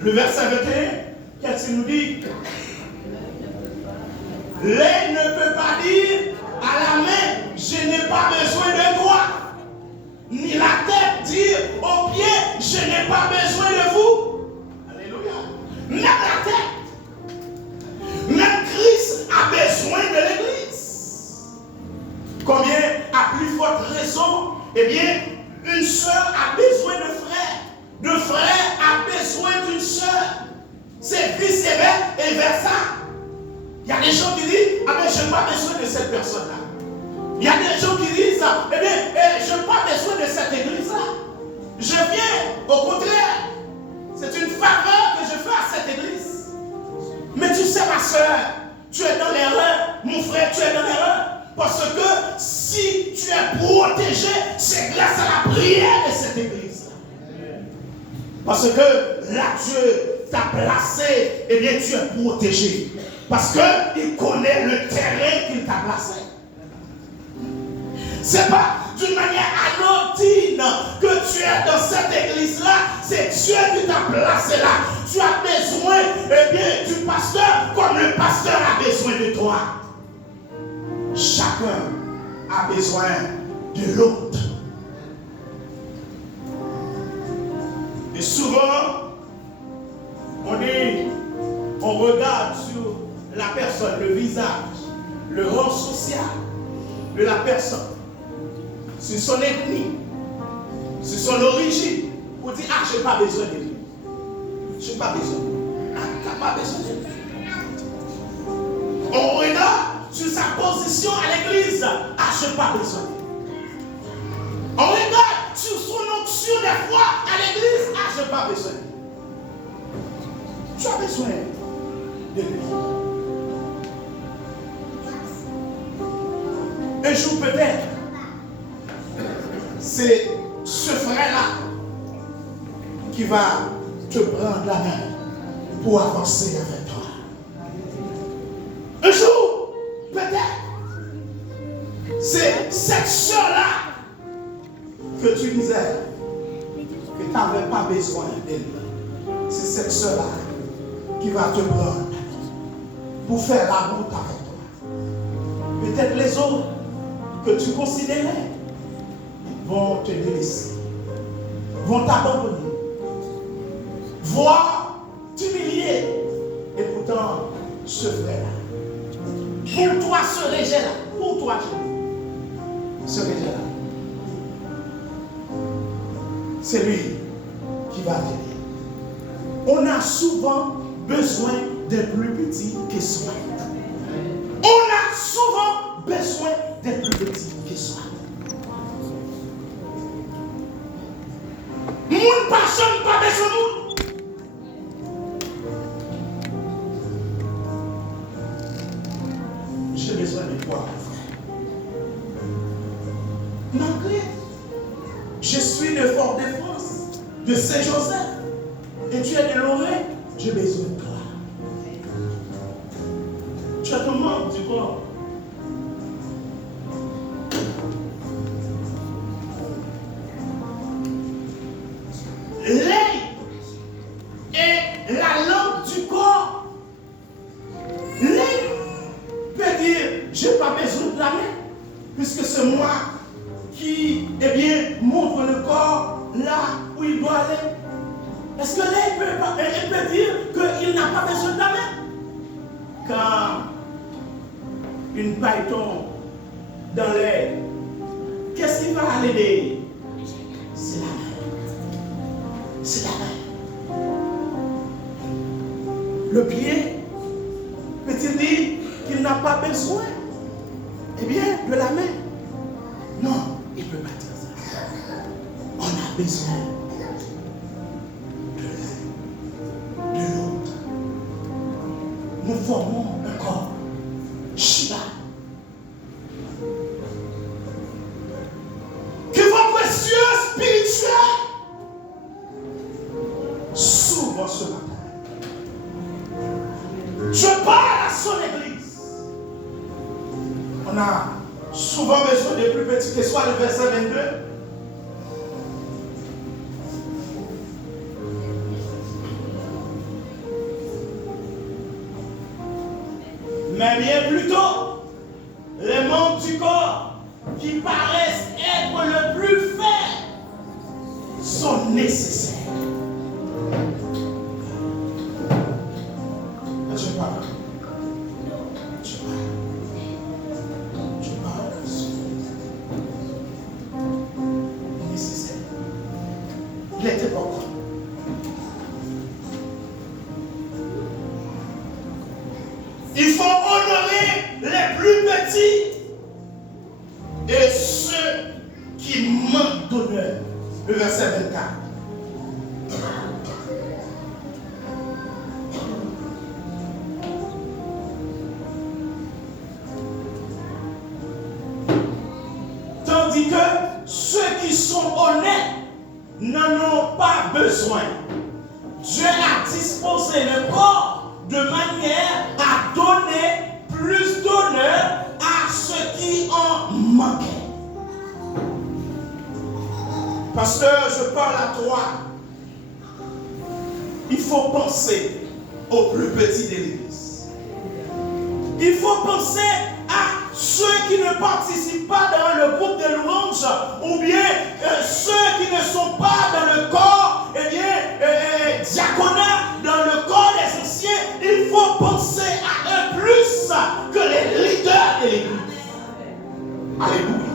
Le verset 21, qu'est-ce qu'il nous dit? L'œil ne peut pas dire à la main, je n'ai pas besoin de toi. Ni la tête dire aux pieds, je n'ai pas besoin de vous. Alléluia. Même la tête, même Christ a besoin de l'Église. Combien, à plus forte raison, eh bien, une sœur a besoin de frère. De frère a besoin d'une sœur. C'est vice-versa. Il y a des gens qui disent, ah ben je n'ai pas besoin de cette personne-là. Il y a des gens qui disent, eh bien, je n'ai pas besoin de cette église-là. Je viens, au contraire. C'est une faveur que je fais à cette église. Mais tu sais, ma soeur, tu es dans l'erreur. Mon frère, tu es dans l'erreur. Parce que si tu es protégé, c'est grâce à la prière de cette église-là. Parce que là, Dieu t'a placé, eh bien, tu es protégé. Parce qu'il connaît le terrain qu'il t'a placé. Ce n'est pas d'une manière anodine que tu es dans cette église-là. C'est Dieu qui t'a placé là. Tu as besoin, eh bien, du pasteur comme le pasteur a besoin de toi. Chacun a besoin de l'autre. Et souvent, on regarde sur la personne, le visage, le rang social de la personne, sur son ethnie, sur son origine, pour dire, ah, je n'ai pas besoin de lui. Je n'ai pas besoin. Ah, tu n'as pas besoin de lui. On regarde sur sa position à l'église, ah, je n'ai pas besoin de lui. On regarde sur son onction des fois à l'église, ah, je n'ai pas besoin de lui. Tu as besoin de lui. Un jour peut-être, c'est ce frère-là qui va te prendre la main pour avancer avec toi. Un jour, peut-être, c'est cette soeur-là que tu disais que tu n'avais pas besoin d'elle. C'est cette soeur-là qui va te prendre pour faire la route avec toi. Peut-être les autres que tu considérais vont te délaisser, vont t'abandonner, voire t'humilier. Et pourtant, ce frère-là, pour toi, ce rejet-là, pour toi, ce rejet-là, c'est lui qui va t'aider. On a souvent besoin d'être plus petit que soi. On a souvent besoin d'être plus petit que soi. Moun personne pas besoin de nous. J'ai besoin de toi, malgré je suis de Fort-de-France, de Saint-Joseph, et tu es de Lorraine, j'ai besoin de toi. Tu as ton membre du corps. L'œil est la lampe du corps. L'œil peut dire, je n'ai pas besoin de la main, puisque c'est moi qui, eh bien, montre le corps là où il doit aller. Est-ce que l'œil peut dire qu'il n'a pas besoin de la main? Quand une paille tombe dans l'œil, qu'est-ce qui va l'aider? C'est la main. C'est la main. Le pied peut-il dire qu'il n'a pas besoin, eh bien, de la main? Non, il ne peut pas dire ça. On a besoin de l'un, de l'autre. Nous formons un corps. Shiva. Que votre cieux spirituel s'ouvre ce matin. Je parle à son église. On a souvent besoin de plus petit que soit le verset 22. mais bien plutôt les membres du corps qui paraissent être le plus faible sont nécessaires. Je parle. Nécessaire. Il est important. Il faut honorer les plus petits et ceux qui manquent d'honneur. Le verset 24. Tandis que ceux qui sont honnêtes n'en ont pas besoin. Dieu a disposé le corps de manière à donner plus d'honneur à ceux qui en manquaient. Pasteur, je parle à toi. Il faut penser aux plus petits de l'Église. Il faut penser à ceux qui ne participent pas dans le groupe de louanges ou bien ceux qui ne sont pas dans le corps diaconat, dans le corps des anciens. Il faut penser à eux plus que les leaders de l'Église. Alléluia.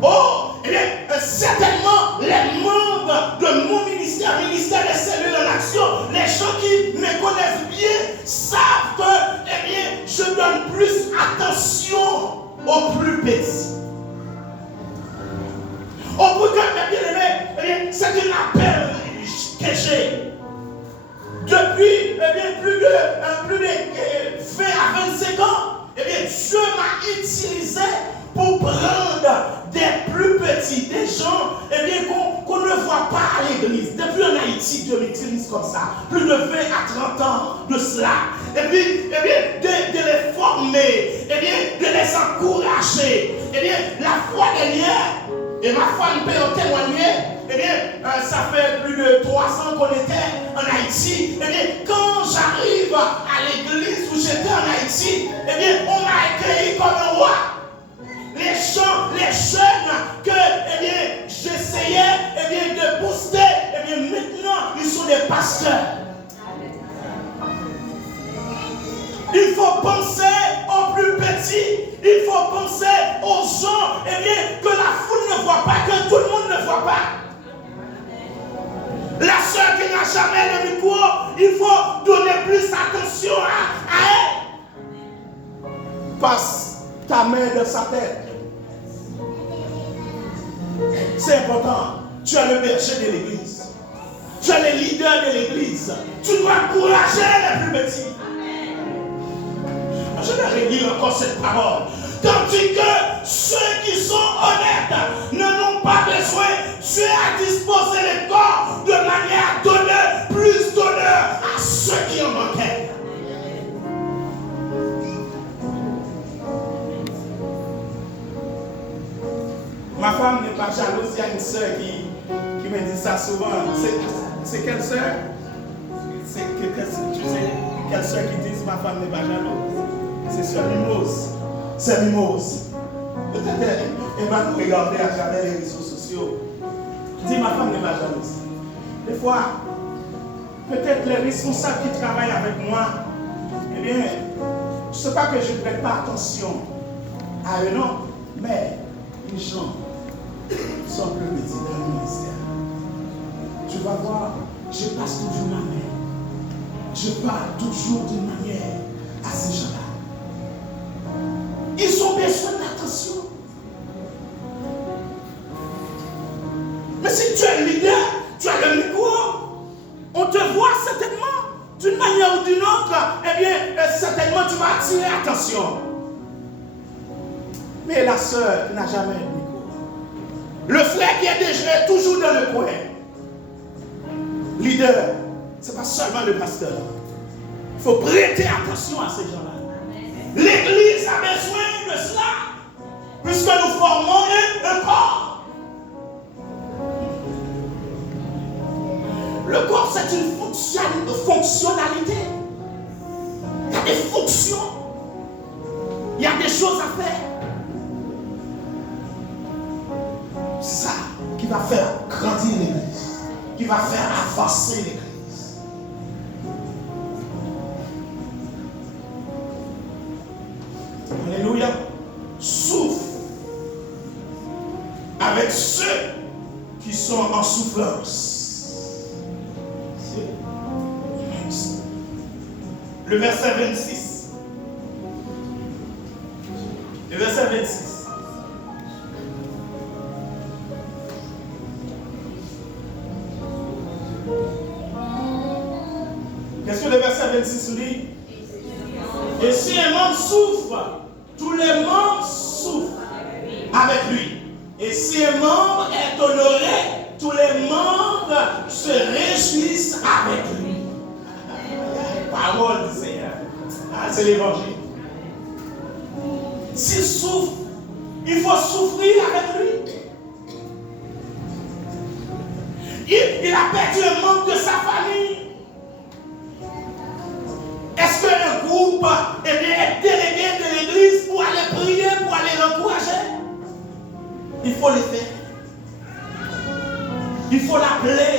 Oh, eh bien, certainement les membres de mon ministère des cellules en action, les gens qui me connaissent bien savent que, eh bien, je donne plus attention aux plus petits. Au bout de bien aimé, eh bien, c'est un appel que j'ai. Depuis eh bien, plus de 20 à 25 ans, eh bien, Dieu m'a utilisé pour prendre des plus petits, des gens eh bien, qu'on ne voit pas à l'église. Depuis en Haïti, Dieu m'utilise comme ça. Plus de 20 à 30 ans de cela. Et puis, eh bien, de les former, eh bien, de les encourager. Eh bien, la foi dernière, et ma femme peut en témoigner, eh bien, ça fait plus de 3 ans qu'on était en Haïti. Eh bien, quand j'arrive à l'église où j'étais en Haïti, eh bien, on m'a accueilli comme un roi. Les gens, les jeunes que eh bien, j'essayais eh bien, de booster, eh bien, maintenant, ils sont des pasteurs. Il faut penser aux plus petits. Il faut penser aux gens eh bien, que la foule ne voit pas, que tout le monde ne voit pas. La sœur qui n'a jamais le micro, il faut donner plus attention à elle. Passe ta main dans sa tête. C'est important. Tu es le berger de l'église. Tu es le leader de l'église. Tu dois encourager les plus petits. Je vais relire encore cette parole. Tandis que ceux qui sont honnêtes n'en ont pas besoin. Dieu a disposé le corps de manière à donner plus d'honneur à ceux qui en manquaient. Ma femme n'est pas jalouse. Il y a une soeur qui me dit ça souvent. C'est quelle soeur? Tu sais quelle soeur qui dit ma femme n'est pas jalouse? C'est soeur Mimose. C'est Mimose. Peut-être elle va nous regarder à travers les réseaux sociaux. Je dis ma femme n'est pas jalouse. Des fois, peut-être les responsables qui travaillent avec moi, eh bien, je ne sais pas que je ne prête pas attention à eux, non, mais les gens sont plus petits dans le ministère. Tu vas voir, je passe toujours ma main. Je parle toujours d'une manière à ces gens-là. Ils ont besoin d'attention. Mais si tu es leader, tu as le micro, on te voit certainement d'une manière ou d'une autre, eh bien, certainement tu vas attirer attention. Mais la sœur n'a jamais le micro. Le frère qui est déjà toujours dans le coin. Leader, ce n'est pas seulement le pasteur. Il faut prêter attention à ces gens-là. L'église a besoin de cela, puisque nous formons un corps. Le corps, c'est une fonctionnalité. Il y a des fonctions. des choses à faire. C'est ça qui va faire grandir l'église, qui va faire avancer l'église. Alléluia. Souffre avec ceux qui sont en souffrance. Le verset 26. Le verset 26. Qu'est-ce que le verset 26 dit? Et si un membre souffre, tous les membres souffrent avec lui. Et si un membre est honoré, tous les membres se réjouissent avec lui. Parole du Seigneur. Ah, c'est l'évangile. S'il souffre, il faut souffrir avec lui. Il a perdu un membre de sa famille. Est-ce qu'un groupe est délégué de l'église pour aller prier, pour aller l'encourager? Il faut le faire. Il faut l'appeler.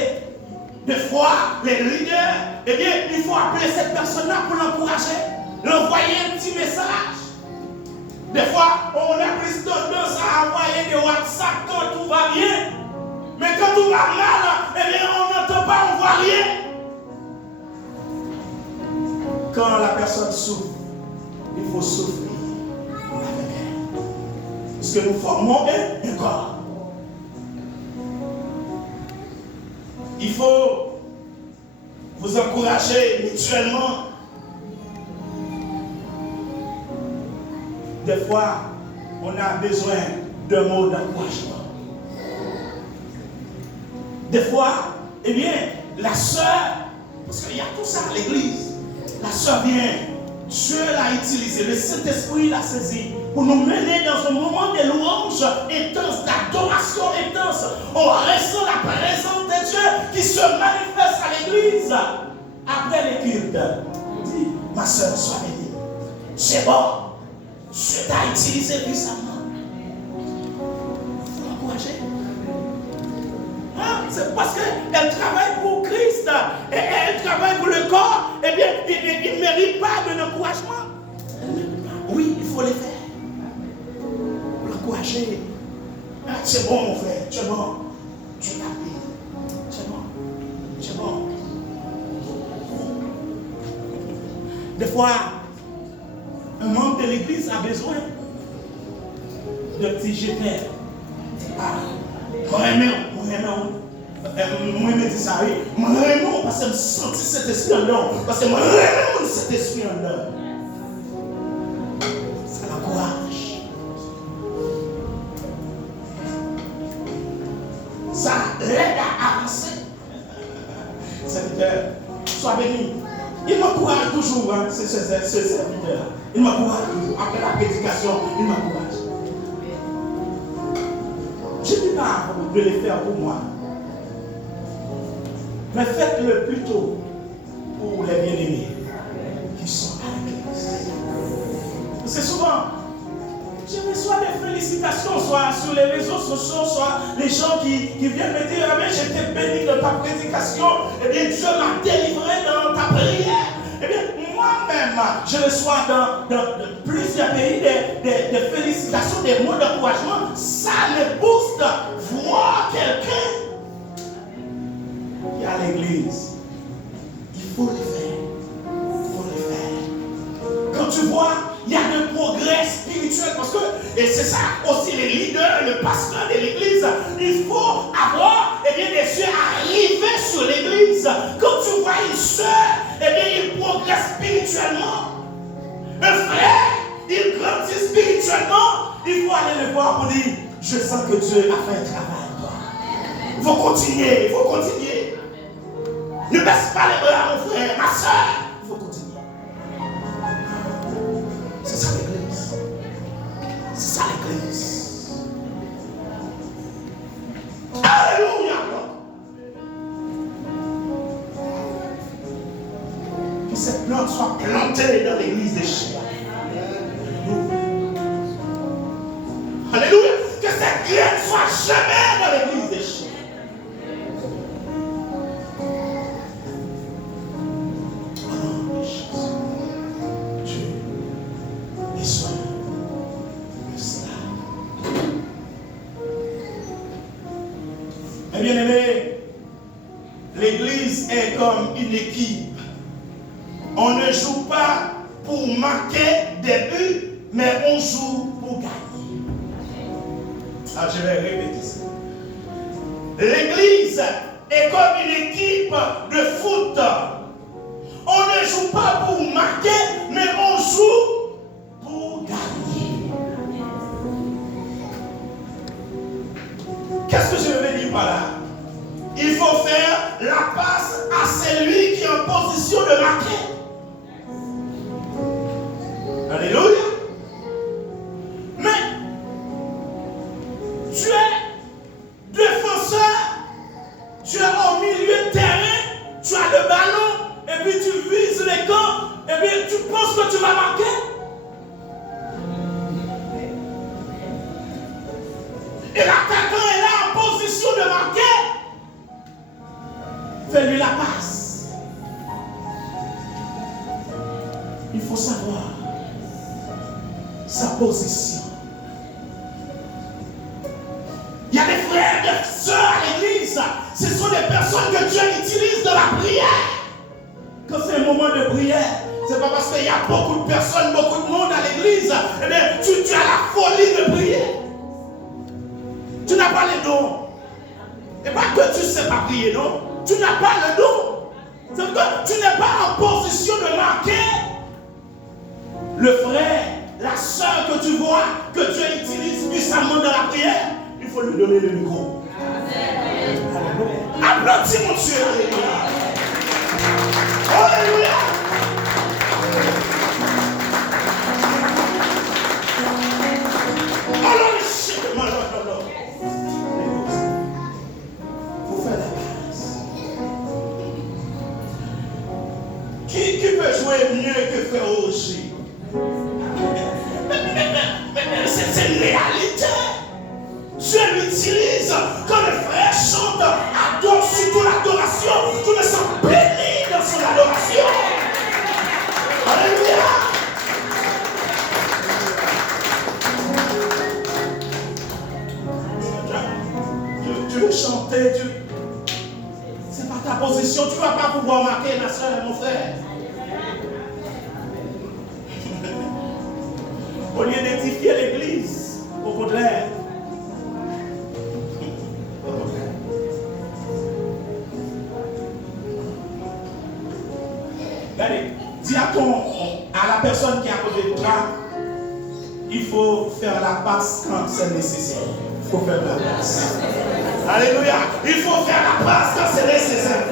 Des fois, les leaders, eh bien, il faut appeler cette personne-là pour l'encourager, l'envoyer un petit message. Des fois, on a plus tendance à envoyer des WhatsApp quand tout va bien. Mais quand tout va mal, eh bien, on n'entend pas, on ne voit rien. Quand la personne souffre, il faut souffrir avec elle. Parce que nous formons un corps. Il faut vous encourager mutuellement. Des fois, on a besoin d'un mot d'encouragement. Des fois, eh bien, la sœur, parce qu'il y a tout ça à l'église, la sœur vient, Dieu l'a utilisé, le Saint-Esprit l'a saisi pour nous mener dans un moment de louange intense, d'adoration intense. On ressent la présence de Dieu qui se manifeste à l'église. Après les cultes, dis, ma soeur, sois bénie. C'est bon. Dieu t'a utilisé puissamment. Il faut l'encourager. C'est parce qu'elle travaille pour Christ et elle travaille pour le corps. Eh bien, il ne mérite pas de l'encouragement. Oui, il faut le faire. L'encourager. Ah, c'est bon, mon frère, c'est bon. Tu t'as pris. C'est bon. C'est bon. Des fois, un membre de l'église a besoin de petits jetés. Ah, moi, je dis ça, oui. Moi, parce que je sens cet esprit en dedans. Parce que moi, cet esprit en dedans. Ça l'encourage. Ça l'aide à avancer. Serviteur, sois béni. Il m'encourage toujours, hein, ce serviteur. Il m'encourage toujours. Après la prédication, il m'encourage. Je ne dis pas de le faire pour moi. Mais faites-le plutôt pour les bien-aimés qui sont à l'église. C'est souvent, je reçois des félicitations, soit sur les réseaux sociaux, soit les gens qui viennent me dire, ah bien, j'étais béni de ta prédication, eh bien, Dieu m'a délivré dans ta prière. Eh bien, moi-même, je reçois dans plusieurs pays des félicitations, des mots d'encouragement. Ça me booste. Voir quelqu'un qui est à l'église. Il faut le faire. Il faut le faire. Quand tu vois, il y a un progrès spirituel. Parce que, et c'est ça aussi les leaders, le pasteur de l'église, il faut avoir des yeux arrivés sur l'église. Quand tu vois une soeur, il progresse spirituellement. Un frère, il grandit spirituellement. Il faut aller le voir pour dire, je sens que Dieu a fait un travail. Il faut continuer, il faut continuer. Ne baisse pas les bras, mon frère, ma soeur. Il faut continuer. C'est ça l'église. C'est ça l'église. Alléluia. Que cette plante soit plantée dans l'église des chiens. cette graine ne soit jamais dans l'église des chiens. Mes bien-aimés, l'église est comme une équipe. On ne joue pas pour marquer des buts, mais on joue pour gagner. Ah, je vais répéter ça. L'église est comme une équipe de foot. On ne joue pas pour marquer, mais on joue pour gagner. Qu'est-ce que je veux dire par là? Il faut faire la passe à celui qui est en position de marquer. Alléluia. Mais tu es défenseur, tu es au milieu de terrain, tu as le ballon, et puis tu vises les camps, et puis tu penses que tu vas marquer. Et l'attaquant est là en position de marquer. Fais-lui la passe. Il faut savoir sa position. Il y a des frères, des sœurs à l'église. Ce sont des personnes que Dieu utilise dans la prière. Quand c'est un moment de prière, c'est pas parce qu'il y a beaucoup de personnes, beaucoup de monde à l'église, tu as la folie de prier. Tu n'as pas les dons. Et pas que tu ne sais pas prier, non. Tu n'as pas le don. C'est-à-dire que tu n'es pas en position de marquer. Le frère, la soeur que tu vois, que Dieu utilise puissamment dans la prière, il faut lui donner le micro. Applaudis mon Dieu. Alléluia. Alléluia. Qui peut jouer mieux que Frère Roger? Mais c'est une réalité. Dieu l'utilise quand le frère chante, adore surtout l'adoration. Tu le sens béni dans son adoration. Alléluia. Tu veux chanter, c'est pas ta position, tu ne vas pas pouvoir marquer ma soeur et mon frère. Au lieu d'édifier l'église, au contraire. Allez, dis à la personne qui est à côté de toi, il faut faire la passe quand c'est nécessaire. Il faut faire la passe. Alléluia. Il faut faire la passe quand c'est nécessaire.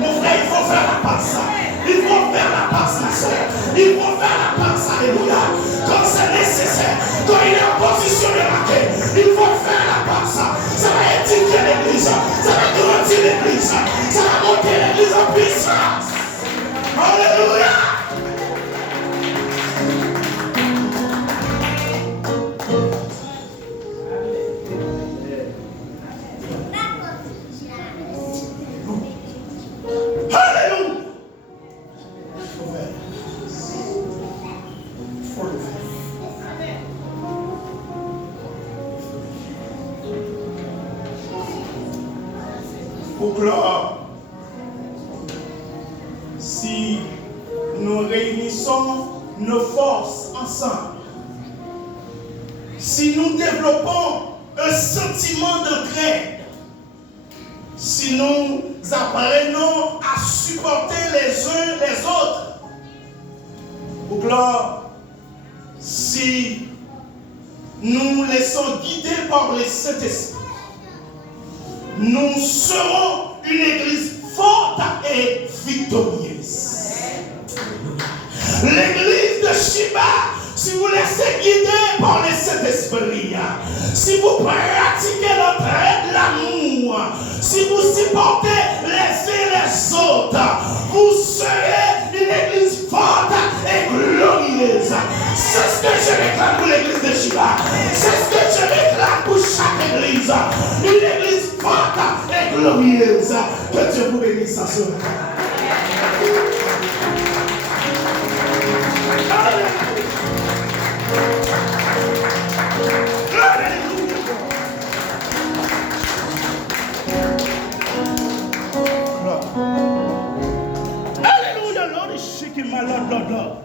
Mon frère, il faut faire la passe. Il faut faire la passe, ma soeur. Il faut faire la passe. Alléluia. Quand c'est nécessaire. Quand il est en position de marquer, il faut faire la passe. Ça va édifier l'église. Ça va grandir l'église. Ça va monter l'église en puissance. Alléluia. Pour clore, si nous réunissons nos forces ensemble, si nous développons un sentiment d'entraide, si nous apprenons à supporter les uns les autres, pour clore, si nous nous laissons guider par le Saint-Esprit, nous serons une église forte et victorieuse. L'église de Shiba, si vous laissez guider par le Saint-Esprit, si vous pratiquez l'entraide, l'amour, si vous supportez les uns les autres, vous serez une église forte et glorieuse. C'est ce que je réclame pour l'église de Shiba. C'est ce que je réclame pour chaque Une église forte et glorieuse. Que Dieu vous bénisse ce soir. Alléluia, Lord, shake him, my Lord, Lord, Lord.